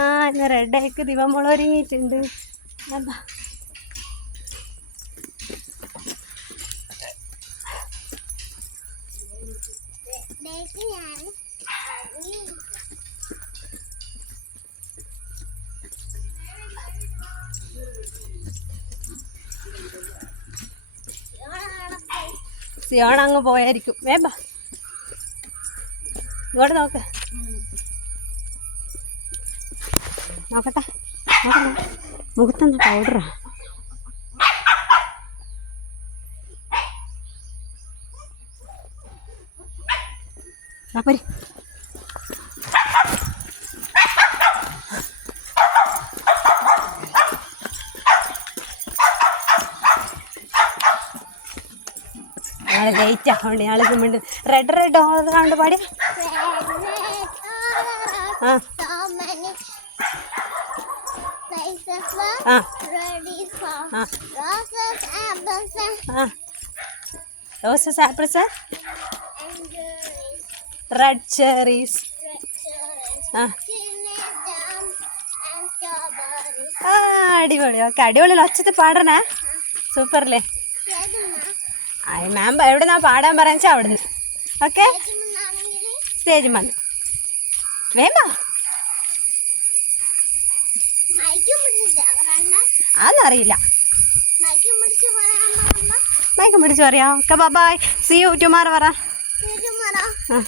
ആ ഇന്ന് റെഡ് ആയിക്ക് ദിവമോൾ ഒരുങ്ങിയിട്ടുണ്ട്. അങ്ങ് പോയായിരിക്കും. വേബ ഇവിടെ നോക്ക്. നോക്കട്ടെ. നോക്കട്ടെ. മുഖത്തൊന്ന് പൗഡറാ പോരി. റെഡ് റെഡ് കണ്ട് പാടി. ആ. Roses apples. Red cherries. ആ. അടിപൊളി. ഓക്കെ അടിപൊളി ഒച്ചത്ത് പാടണേ? സൂപ്പറല്ലേ? മാം എവിടെ നാ പാടാൻ പറയാച്ചാ അവിടുന്ന്. ഓക്കെ? സ്റ്റേജ് വന്ന്. വേണ്ട അതൊന്നറിയില്ല മയക്കം പിടിച്ച് പറയാം. Okay bye see you tomorrow പറ ആ.